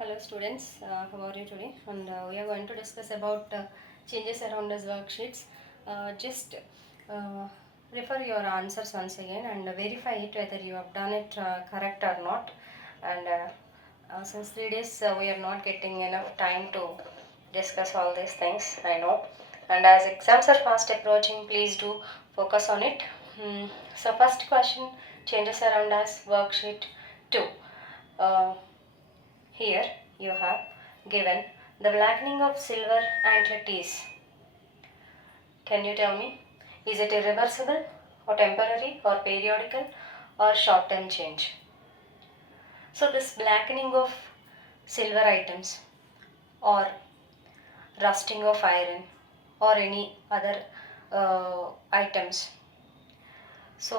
Hello students, how are you today? And we are going to discuss about changes around us worksheets. Just refer your answers once again and verify it whether you have done it correct or not. And since 3 days we are not getting enough time to discuss all these things, I know. And as exams are fast approaching, please do focus on it. So first question, changes around us worksheet 2. Uh, Here you have given the blackening of silver antlet is. Can you tell me? Is it irreversible or temporary or periodical or short term change? So, this blackening of silver items or rusting of iron or any other items. So,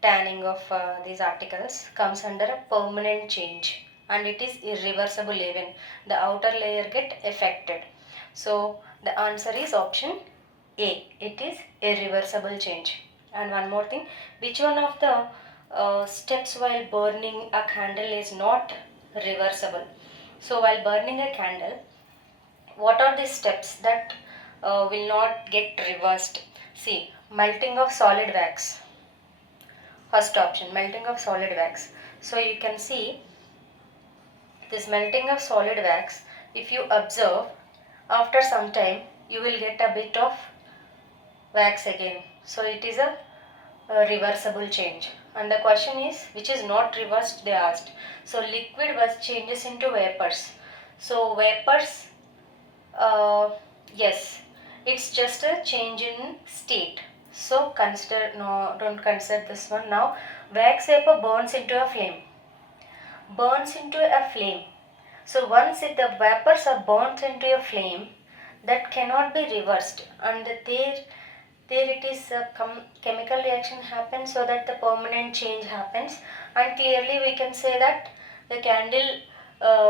tanning of these articles comes under a permanent change and it is irreversible even the outer layer get affected. So the answer is option A, it is irreversible change. And one more thing, which one of the steps while burning a candle is not reversible? So while burning a candle, what are the steps that will not get reversed? See, melting of solid wax. First option, melting of solid wax. So you can see this melting of solid wax, if you observe, after some time you will get a bit of wax again. So it is a reversible change. And the question is, which is not reversed, they asked. So liquid was changes into vapors. So vapors, yes, it's just a change in state. So consider, no, don't consider this one now. Wax vapor burns into a flame. Burns into a flame. So once the vapors are burnt into a flame, that cannot be reversed, and there it is a chemical reaction happens so that the permanent change happens, and clearly we can say that the candle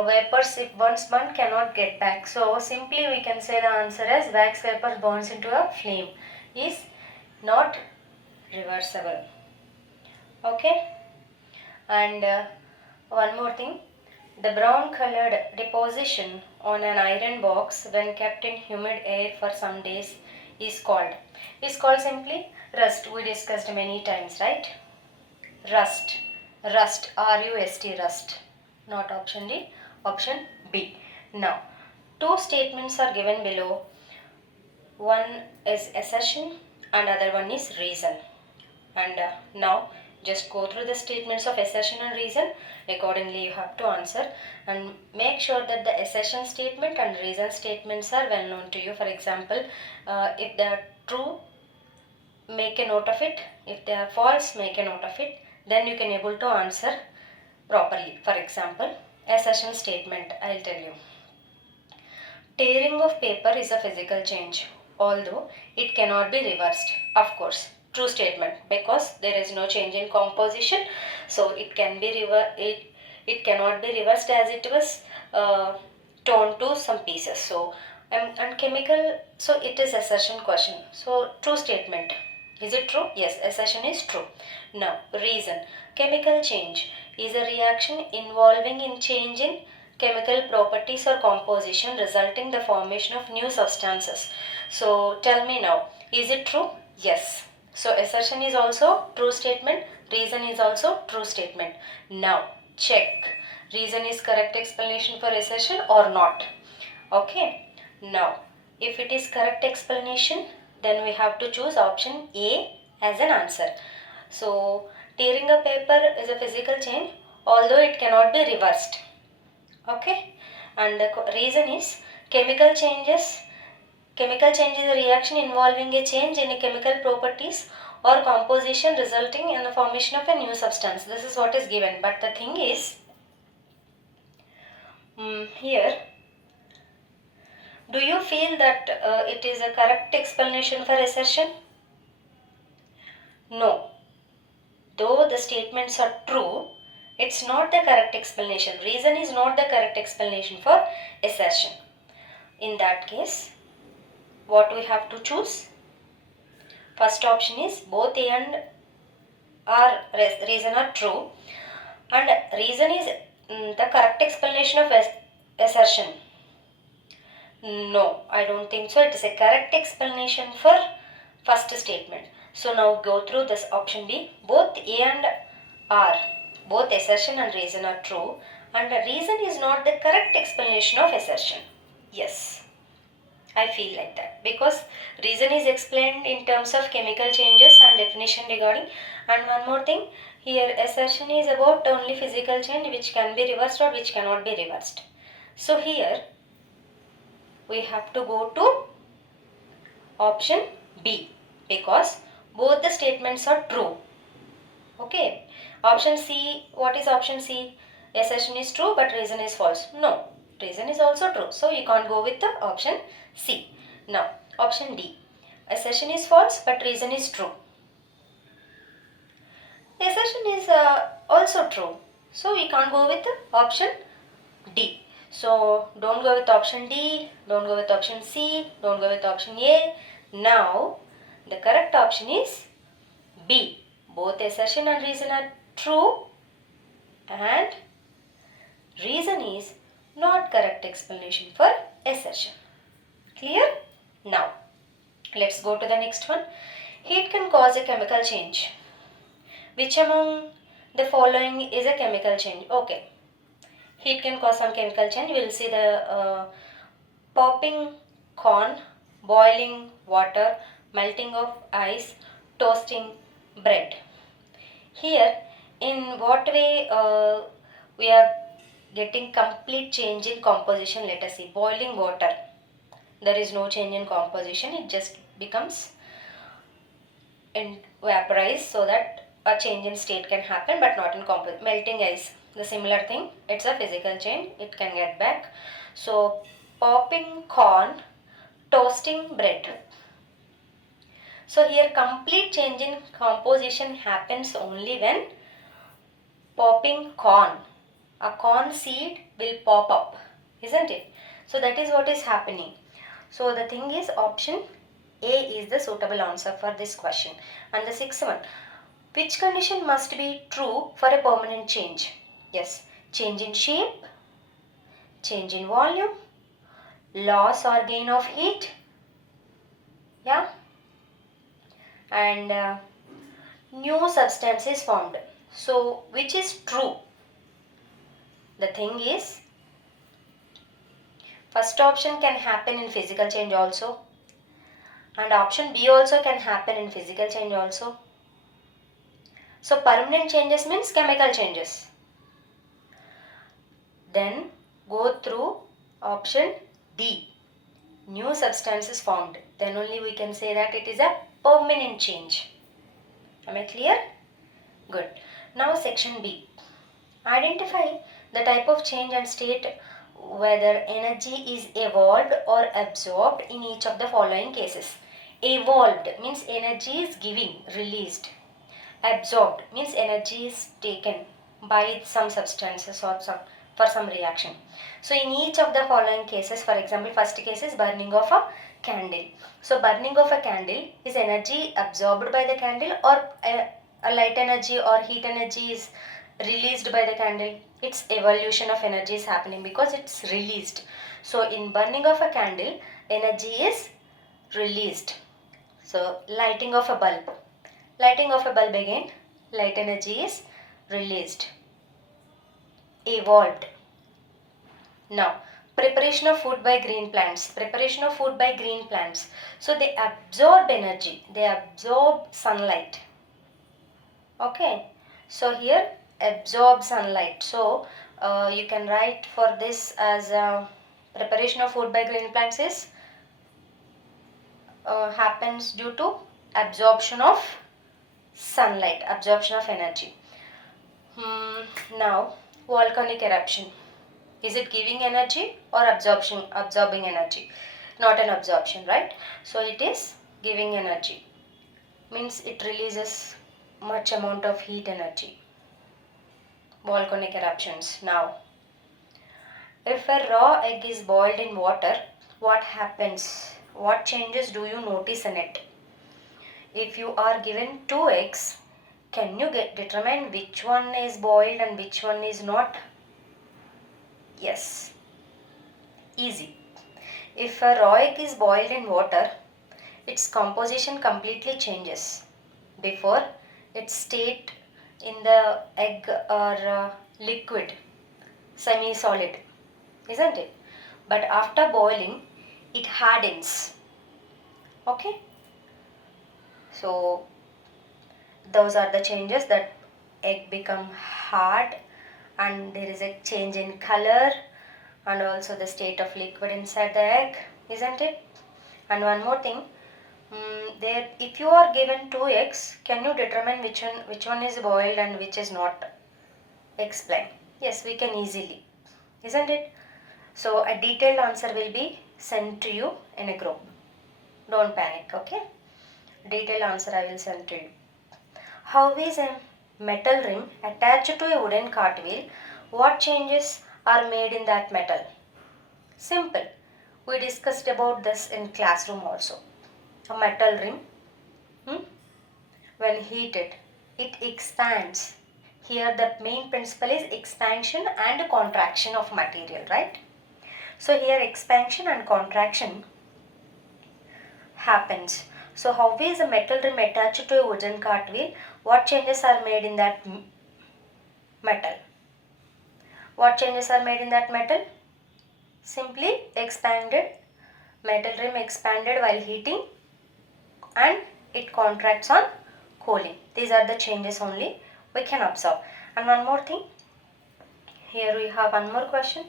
vapors if once burned cannot get back. So simply we can say the answer as wax vapor burns into a flame is not reversible. Okay, and one more thing, the brown colored deposition on an iron box when kept in humid air for some days is called simply rust. We discussed many times, right? Rust. Rust. R-U-S-T, rust. Not option D, option B. Now, two statements are given below. One is assertion and other one is reason. And now just go through the statements of assertion and reason. Accordingly you have to answer and make sure that the assertion statement and reason statements are well known to you. For example, if they are true, make a note of it. If they are false, make a note of it. Then you can able to answer properly. For example, assertion statement, I'll tell you. Tearing of paper is a physical change, although it cannot be reversed. Of course, true statement, because there is no change in composition, so it can be it cannot be reversed as it was torn to some pieces. So and chemical, so it is assertion question. So true statement. Is it true? Yes, assertion is true. Now reason. Chemical change is a reaction involving in change in chemical properties or composition resulting the formation of new substances. So tell me now, is it true? Yes. So assertion is also true statement, reason is also true statement. Now check, reason is correct explanation for assertion or not. Okay. Now if it is correct explanation, then we have to choose option A as an answer. So tearing a paper is a physical change, although it cannot be reversed. Okay, and the reason is chemical changes. Chemical change is a reaction involving a change in a chemical properties or composition resulting in the formation of a new substance. This is what is given, but the thing is, here, do you feel that it is a correct explanation for assertion? No. Though the statements are true, it's not the correct explanation. Reason is not the correct explanation for assertion. In that case, what we have to choose? First option is both A and reason are true, and reason is The correct explanation of assertion. No, I don't think so. It is a correct explanation for first statement. So now go through this option B. Both A and R, both assertion and reason are true, and the reason is not the correct explanation of assertion. Yes, I feel like that, because reason is explained in terms of chemical changes and definition regarding. And one more thing, here assertion is about only physical change which can be reversed or which cannot be reversed. So here we have to go to option B, because both the statements are true. Okay. Option C, what is option C? Assertion is true but reason is false. No, reason is also true. So you can't go with the option C. Now, option D. Assertion is false but reason is true. Assertion is also true. So we can't go with the option D. So don't go with option D, don't go with option C, don't go with option A. Now, the correct option is B. Both assertion and reason are true, and reason is not correct explanation for assertion. Clear? Now, let's go to the next one. Heat can cause a chemical change. Which among the following is a chemical change? Okay. Heat can cause some chemical change. We will see the popping corn, boiling water, melting of ice, toasting bread. Here, in what way we are getting complete change in composition? Let us see. Boiling water, there is no change in composition, it just becomes vaporized, so that a change in state can happen but not in composition. Melting ice, the similar thing, it's a physical change, it can get back. So popping corn, toasting bread. So here complete change in composition happens only when popping corn. A corn seed will pop up, isn't it? So that is what is happening. So the thing is, option A is the suitable answer for this question. And the sixth one, which condition must be true for a permanent change? Yes, change in shape, change in volume, loss or gain of heat, yeah, and new substance is formed. So which is true? The thing is, first option can happen in physical change also, and option B also can happen in physical change also. So permanent changes means chemical changes. Then go through option D, new substances formed. Then only we can say that it is a permanent change. Am I clear? Good. Now section B. Identify the type of change and state whether energy is evolved or absorbed in each of the following cases. Evolved means energy is giving, released. Absorbed means energy is taken by some substances or for some reaction. So in each of the following cases, for example, first case is burning of a candle. So burning of a candle is energy absorbed by the candle, or a light energy or heat energy is released by the candle. Its evolution of energy is happening because it's released. So in burning of a candle, energy is released. So lighting of a bulb. Lighting of a bulb again, light energy is released. Evolved. Now, preparation of food by green plants. Preparation of food by green plants. So they absorb energy. They absorb sunlight. Okay. So here absorb sunlight. So you can write for this as preparation of food by green plants is happens due to absorption of sunlight, absorption of energy. Now, volcanic eruption. Is it giving energy or absorbing energy? Not an absorption, right? So it is giving energy. Means it releases much amount of heat energy. Volcanic eruptions. Now, if a raw egg is boiled in water, what happens? What changes do you notice in it? If you are given 2 eggs, can you determine which one is boiled and which one is not? Yes, easy. If a raw egg is boiled in water, its composition completely changes. Before, its state in the egg are liquid, semi-solid, isn't it? But after boiling, it hardens. Okay, so those are the changes, that egg become hard and there is a change in color and also the state of liquid inside the egg, isn't it? And one more thing, there if you are given two eggs, can you determine which one is boiled and which is not? Explain. Yes, we can easily, isn't it? So a detailed answer will be sent to you in a group. Don't panic, okay? Detailed answer I will send to you. How is a metal rim attached to a wooden cartwheel? What changes are made in that metal? Simple. We discussed about this in classroom also. A metal rim, when heated, it expands. Here the main principle is expansion and contraction of material, right? So here expansion and contraction happens. So how is a metal rim attached to a wooden cartwheel? What changes are made in that metal? What changes are made in that metal? Simply expanded, metal rim expanded while heating and it contracts on cooling. These are the changes only we can observe. And one more thing, here we have one more question.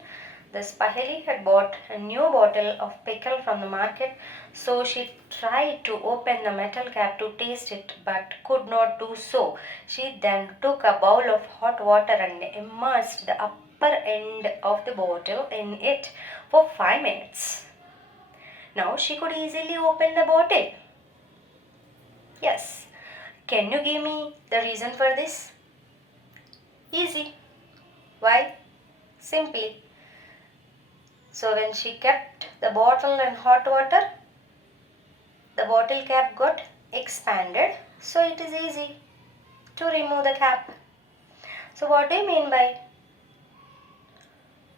This Paheli had bought a new bottle of pickle from the market, so she tried to open the metal cap to taste it but could not do so. She then took a bowl of hot water and immersed the upper end of the bottle in it for 5 minutes. Now she could easily open the bottle. Yes. Can you give me the reason for this? Easy. Why? Simply. So when she kept the bottle in hot water, the bottle cap got expanded, so it is easy to remove the cap. So what do you mean by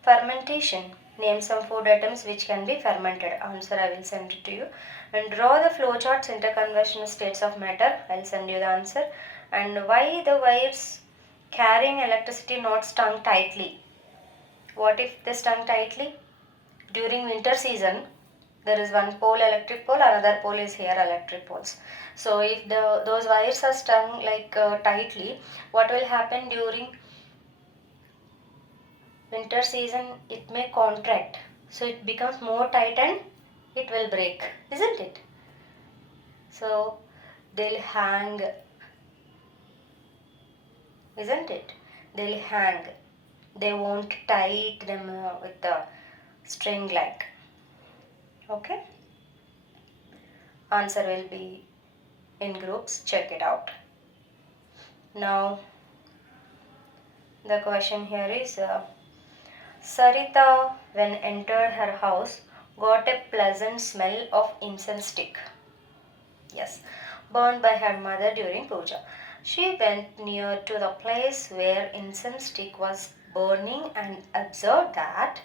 fermentation? Name some food items which can be fermented. Answer I will send it to you. And draw the flowcharts interconversion states of matter. I will send you the answer. And why the wires carrying electricity not strung tightly? What if they strung tightly? During winter season, there is one pole electric pole, another pole is here electric poles. So if those wires are strung like tightly, what will happen during winter season? It may contract, so it becomes more tight and it will break, isn't it? So they'll hang, isn't it? They'll hang, they won't tie them with the string like. Okay, answer will be in groups, check it out. Now the question here is Sarita, when entered her house, got a pleasant smell of incense stick. Yes, burned by her mother during puja. She went near to the place where incense stick was burning and observed that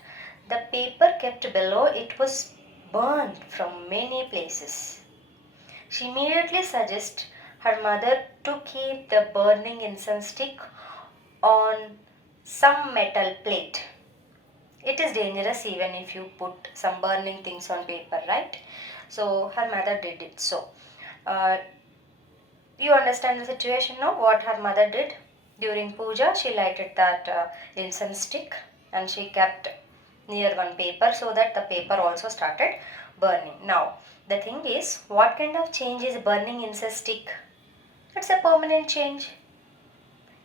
the paper kept below it was burned from many places. She immediately suggested her mother to keep the burning incense stick on some metal plate. It is dangerous even if you put some burning things on paper, right? So her mother did it. So uh, you understand the situation now, what her mother did? During puja, she lighted that incense stick and she kept near one paper so that the paper also started burning. Now the thing is, what kind of change is burning incense stick? It's a permanent change.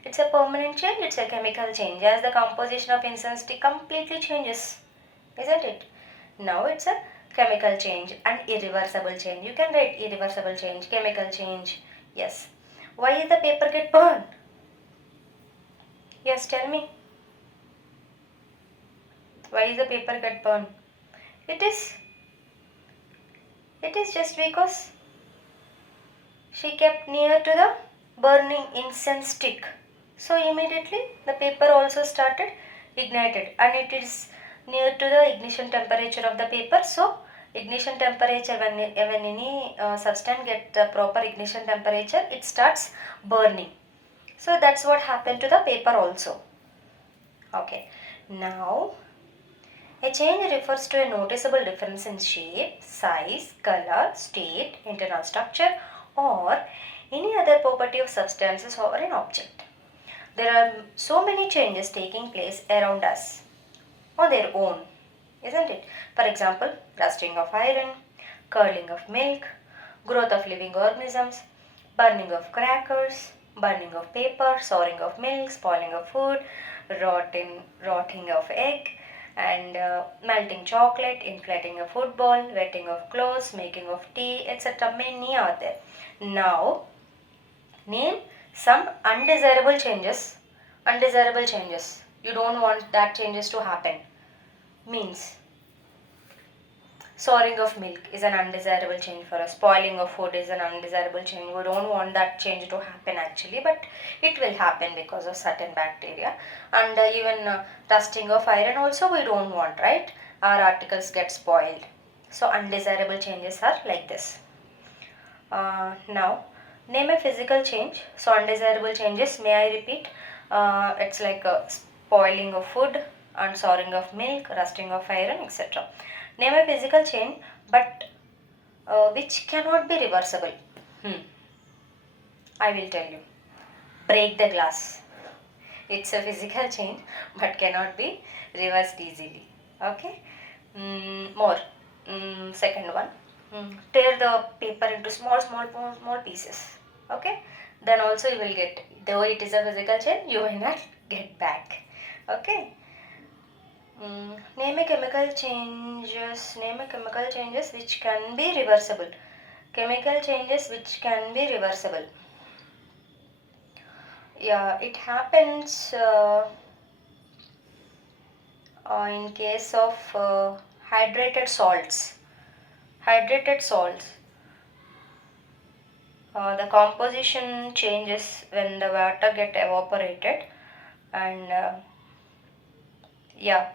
It's a permanent change, it's a chemical change, as the composition of incense stick completely changes, isn't it? Now it's a chemical change and irreversible change. You can write irreversible change, chemical change. Yes. Why is the paper get burned? Yes, tell me. Why is the paper get burned? It is just because she kept near to the burning incense stick. So immediately the paper also started ignited, and it is near to the ignition temperature of the paper. So ignition temperature, when any substance get the proper ignition temperature, it starts burning. So that's what happened to the paper also. Okay, now a change refers to a noticeable difference in shape, size, color, state, internal structure, or any other property of substances or an object. There are so many changes taking place around us on their own, isn't it? For example, rusting of iron, curdling of milk, growth of living organisms, burning of crackers, burning of paper, souring of milk, spoiling of food, rotting of egg, and melting chocolate, inflating a football, wetting of clothes, making of tea, etc. Many are there. Now, name some undesirable changes. Undesirable changes. You don't want that changes to happen. Means souring of milk is an undesirable change for us. Spoiling of food is an undesirable change. We don't want that change to happen actually, but it will happen because of certain bacteria. And even rusting of iron also we don't want, right? Our articles get spoiled. So undesirable changes are like this. Now, name a physical change. So undesirable changes, may I repeat? It's like spoiling of food, and souring of milk, rusting of iron, etc. Name a physical change, but which cannot be reversible. I will tell you. Break the glass. It's a physical change, but cannot be reversed easily. Okay. More. Second one. Tear the paper into small pieces. Okay. Then also you will get, though it is a physical change, you will not get back. Okay. Name a chemical changes. Name a chemical changes which can be reversible. Chemical changes which can be reversible. Yeah, it happens in case of hydrated salts. Hydrated salts. The composition changes when the water get evaporated, and yeah,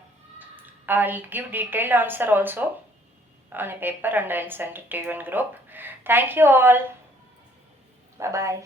I'll give detailed answer also on a paper and I'll send it to you in group. Thank you all. Bye bye.